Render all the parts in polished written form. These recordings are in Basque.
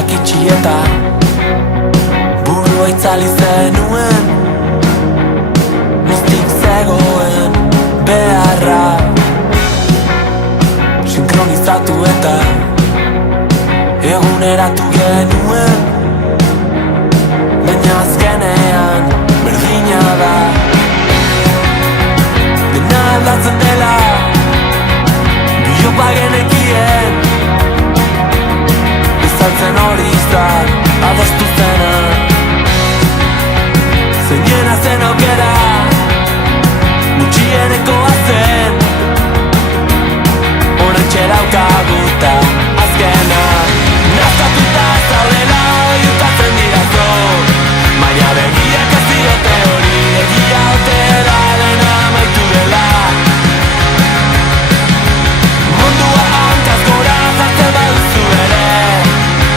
ateak itxi eta burua itzali zenuen, noztik zegoen beharra sinkronizatu eta eguneratu genuen, baina azkenean berdina da. Dena aldatzen dela biopa genekien, bezaltzen hori izan adostu zena, zeinena zen aukera gutxienekoa zen, oraintxe daukaguta azkena. Nazkatuta zaudela iutatzen dirazo, baina begiak ez diote hori, egia otera dena amaitu dela. Mundua hankaz gora jartzen baduzu ere,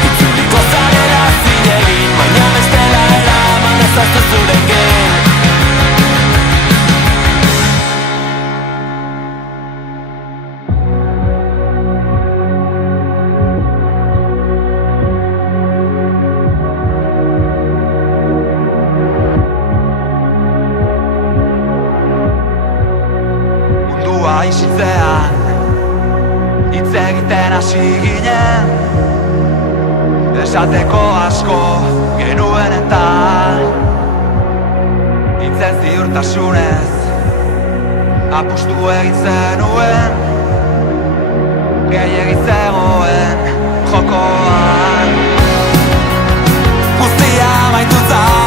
itzuliko zarela zinegin, baina bestela eraman ezaztu zurekin. Aizitzean hitz egiten hasi ginen, esateko asko genuen eta hitzez ziurtasunez apustu egin zenuen, gehiegi zegoen jokoan. Guztia amaitu zen